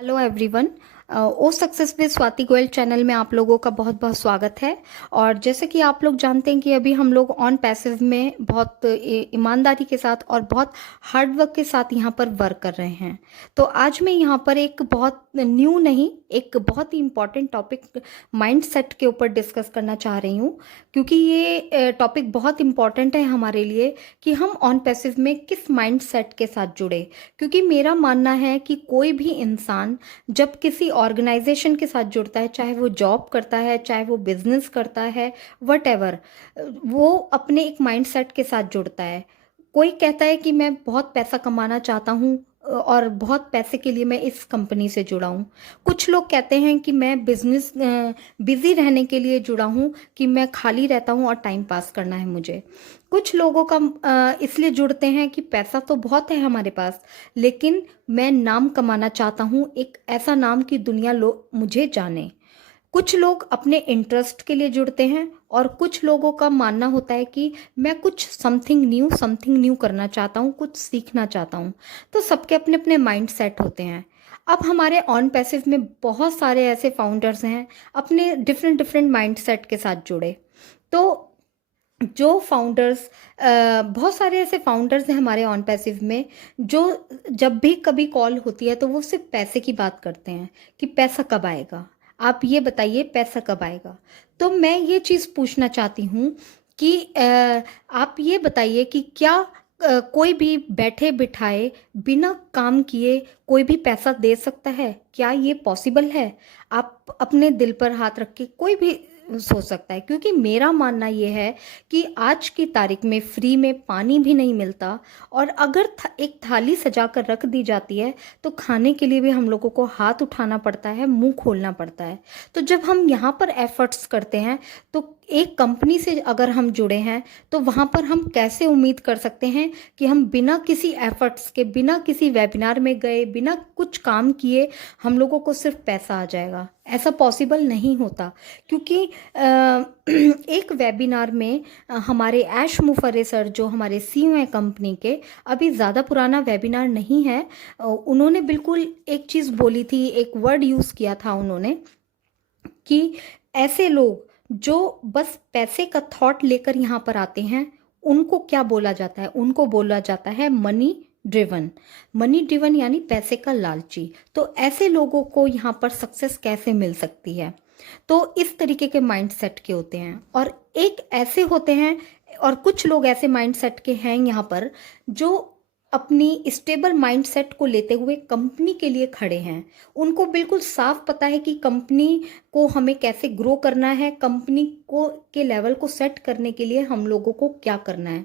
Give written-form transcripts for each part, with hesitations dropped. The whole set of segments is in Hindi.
Hello everyone. O success with Swati Goyal channel में आप लोगों का बहुत बहुत स्वागत है। और जैसे कि आप लोग जानते हैं कि अभी हम लोग ऑन पैसिव में बहुत ईमानदारी के साथ और बहुत हार्ड वर्क के साथ यहाँ पर वर्क कर रहे हैं। तो आज मैं यहाँ पर एक बहुत न्यू नहीं, एक बहुत ही इम्पॉर्टेंट टॉपिक माइंड सेट के ऊपर डिस्कस करना चाह रही हूँ, क्योंकि ये टॉपिक बहुत इम्पॉर्टेंट है हमारे लिए कि हम ऑन पैसिव में किस माइंड सेट के साथ जुड़े। क्योंकि मेरा मानना है कि कोई भी इंसान जब किसी ऑर्गेनाइजेशन के साथ जुड़ता है, चाहे वो जॉब करता है, चाहे वो बिजनेस करता है, वट वो अपने एक माइंडसेट के साथ जुड़ता है। कोई कहता है कि मैं बहुत पैसा कमाना चाहता हूँ और बहुत पैसे के लिए मैं इस कंपनी से जुड़ा हूँ। कुछ लोग कहते हैं कि मैं बिजनेस बिजी रहने के लिए जुड़ा हूँ, कि मैं खाली रहता हूँ और टाइम पास करना है मुझे। कुछ लोगों का इसलिए जुड़ते हैं कि पैसा तो बहुत है हमारे पास, लेकिन मैं नाम कमाना चाहता हूँ, एक ऐसा नाम कि दुनिया लोग मुझे जाने। कुछ लोग अपने इंटरेस्ट के लिए जुड़ते हैं और कुछ लोगों का मानना होता है कि मैं कुछ समथिंग न्यू करना चाहता हूँ, कुछ सीखना चाहता हूँ। तो सबके अपने अपने माइंड सेट होते हैं। अब हमारे ऑन पैसिव में बहुत सारे ऐसे फाउंडर्स हैं अपने डिफरेंट डिफरेंट माइंड सेट के साथ जुड़े। तो जो फाउंडर्स बहुत सारे ऐसे फाउंडर्स हैं हमारे ऑन पैसिव में, जो जब भी कभी कॉल होती है तो वो सिर्फ पैसे की बात करते हैं कि पैसा कब आएगा, आप ये बताइए पैसा कब आएगा। तो मैं ये चीज़ पूछना चाहती हूँ कि आप ये बताइए कि क्या कोई भी बैठे बिठाए बिना काम किए कोई भी पैसा दे सकता है? क्या ये पॉसिबल है? आप अपने दिल पर हाथ रख के कोई भी सोच सकता है, क्योंकि मेरा मानना ये है कि आज की तारीख में फ्री में पानी भी नहीं मिलता, और अगर एक थाली सजा कर रख दी जाती है तो खाने के लिए भी हम लोगों को हाथ उठाना पड़ता है, मुंह खोलना पड़ता है। तो जब हम यहाँ पर एफर्ट्स करते हैं, तो एक कंपनी से अगर हम जुड़े हैं तो वहाँ पर हम कैसे उम्मीद कर सकते हैं कि हम बिना किसी एफर्ट्स के, बिना किसी वेबिनार में गए, बिना कुछ काम किए हम लोगों को सिर्फ पैसा आ जाएगा? ऐसा पॉसिबल नहीं होता। क्योंकि एक वेबिनार में हमारे ऐश मुफर्रे सर, जो हमारे सीईओ हैं कंपनी के, अभी ज़्यादा पुराना वेबिनार नहीं है, उन्होंने बिल्कुल एक चीज़ बोली थी, एक वर्ड यूज़ किया था उन्होंने कि ऐसे लोग जो बस पैसे का थॉट लेकर यहाँ पर आते हैं, उनको क्या बोला जाता है? उनको बोला जाता है मनी ड्रिवन। मनी ड्रिवन यानी पैसे का लालची। तो ऐसे लोगों को यहाँ पर सक्सेस कैसे मिल सकती है? तो इस तरीके के माइंडसेट के होते हैं, और एक ऐसे होते हैं, और कुछ लोग ऐसे माइंडसेट के हैं यहाँ पर जो अपनी स्टेबल माइंडसेट को लेते हुए कंपनी के लिए खड़े हैं। उनको बिल्कुल साफ पता है कि कंपनी को हमें कैसे ग्रो करना है, कंपनी को के लेवल को सेट करने के लिए हम लोगों को क्या करना है।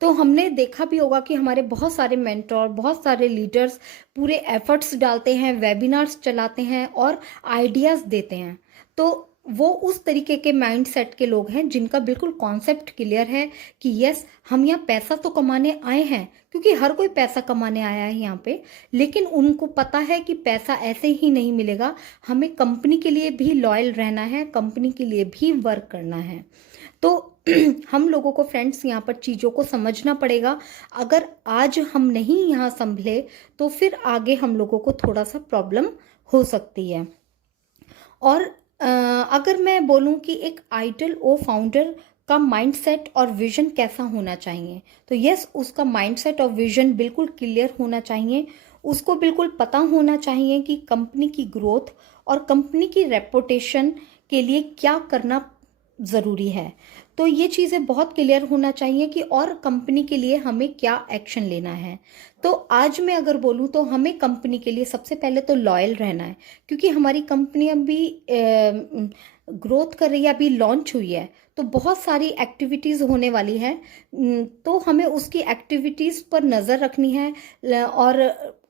तो हमने देखा भी होगा कि हमारे बहुत सारे मेंटोर, बहुत सारे लीडर्स पूरे एफर्ट्स डालते हैं, वेबिनार्स चलाते हैं और आइडियाज़ देते हैं। तो वो उस तरीके के माइंडसेट के लोग हैं जिनका बिल्कुल कॉन्सेप्ट क्लियर है कि यस, हम यहाँ पैसा तो कमाने आए हैं, क्योंकि हर कोई पैसा कमाने आया है यहाँ पे, लेकिन उनको पता है कि पैसा ऐसे ही नहीं मिलेगा, हमें कंपनी के लिए भी लॉयल रहना है, कंपनी के लिए भी वर्क करना है। तो हम लोगों को फ्रेंड्स यहाँ पर चीज़ों को समझना पड़ेगा। अगर आज हम नहीं यहाँ संभले तो फिर आगे हम लोगों को थोड़ा सा प्रॉब्लम हो सकती है। और अगर मैं बोलूं कि एक आइडल ओ फाउंडर का माइंडसेट और विजन कैसा होना चाहिए, तो यस, उसका माइंडसेट और विजन बिल्कुल क्लियर होना चाहिए। उसको बिल्कुल पता होना चाहिए कि कंपनी की ग्रोथ और कंपनी की रेपुटेशन के लिए क्या करना ज़रूरी है। तो ये चीज़ें बहुत क्लियर होना चाहिए कि और कंपनी के लिए हमें क्या एक्शन लेना है। तो आज मैं अगर बोलूँ तो हमें कंपनी के लिए सबसे पहले तो लॉयल रहना है, क्योंकि हमारी कंपनी अभी ग्रोथ कर रही है, अभी लॉन्च हुई है, तो बहुत सारी एक्टिविटीज़ होने वाली है। तो हमें उसकी एक्टिविटीज़ पर नज़र रखनी है और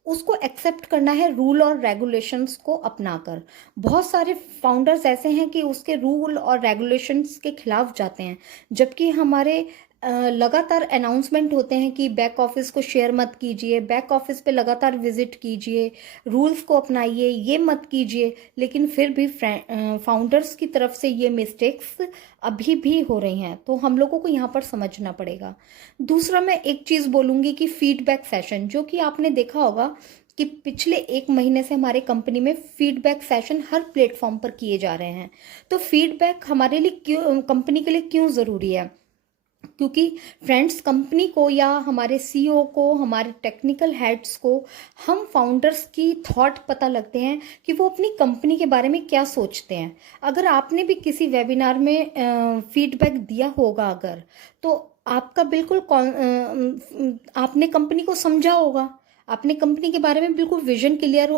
उसको एक्सेप्ट करना है रूल और रेगुलेशंस को अपनाकर। बहुत सारे फाउंडर्स ऐसे हैं कि उसके रूल और रेगुलेशंस के खिलाफ जाते हैं, जबकि हमारे लगातार अनाउंसमेंट होते हैं कि बैक ऑफिस को शेयर मत कीजिए, बैक ऑफिस पे लगातार विजिट कीजिए, रूल्स को अपनाइए, ये मत कीजिए, लेकिन फिर भी फाउंडर्स की तरफ से ये मिस्टेक्स अभी भी हो रही हैं। तो हम लोगों को यहाँ पर समझना पड़ेगा। दूसरा, मैं एक चीज़ बोलूँगी कि फीडबैक सेशन, जो कि आपने देखा होगा कि पिछले 1 महीने से हमारे कंपनी में फीडबैक सेशन हर प्लेटफॉर्म पर किए जा रहे हैं। तो फीडबैक हमारे लिए क्यों, कंपनी के लिए क्यों ज़रूरी है? क्योंकि फ्रेंड्स, कंपनी को या हमारे सीईओ को, हमारे टेक्निकल हेड्स को हम फाउंडर्स की थॉट पता लगते हैं कि वो अपनी कंपनी के बारे में क्या सोचते हैं। अगर आपने भी किसी वेबिनार में फीडबैक दिया होगा अगर, तो आपका बिल्कुल आपने कंपनी को समझा होगा, आपने कंपनी के बारे में बिल्कुल विजन क्लियर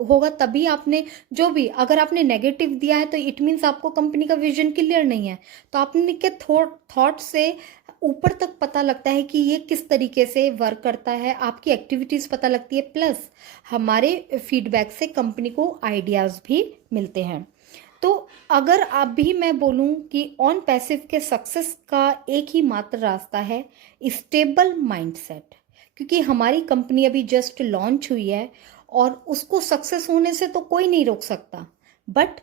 होगा, तभी आपने जो भी, अगर आपने नेगेटिव दिया है तो इट मीन्स आपको कंपनी का विजन क्लियर नहीं है। तो आपने के थॉट से ऊपर तक पता लगता है कि ये किस तरीके से वर्क करता है, आपकी एक्टिविटीज़ पता लगती है, प्लस हमारे फीडबैक से कंपनी को आइडियाज़ भी मिलते हैं। तो अगर अभी मैं बोलूं कि ऑन पैसिव के सक्सेस का एक ही मात्र रास्ता है, स्टेबल माइंडसेट। क्योंकि हमारी कंपनी अभी जस्ट लॉन्च हुई है और उसको सक्सेस होने से तो कोई नहीं रोक सकता, बट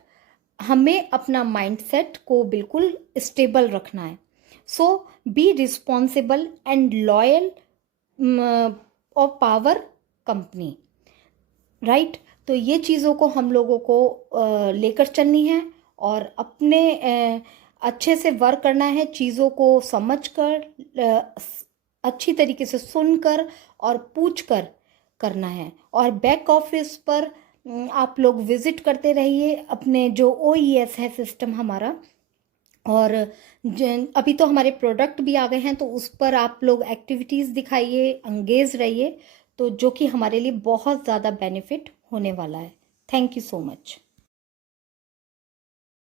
हमें अपना माइंडसेट को बिल्कुल स्टेबल रखना है। So be responsible and loyal of power company, right. तो ये चीज़ों को हम लोगों को लेकर चलनी है और अपने अच्छे से वर्क करना है, चीज़ों को समझकर, अच्छी तरीके से सुनकर और पूछकर करना है। और बैक ऑफिस पर आप लोग विजिट करते रहिए, अपने जो OES है सिस्टम हमारा, और अभी तो हमारे प्रोडक्ट भी आ गए हैं, तो उस पर आप लोग एक्टिविटीज़ दिखाइए, एंगेज रहिए, तो जो कि हमारे लिए बहुत ज़्यादा बेनिफिट होने वाला है। Thank you so much.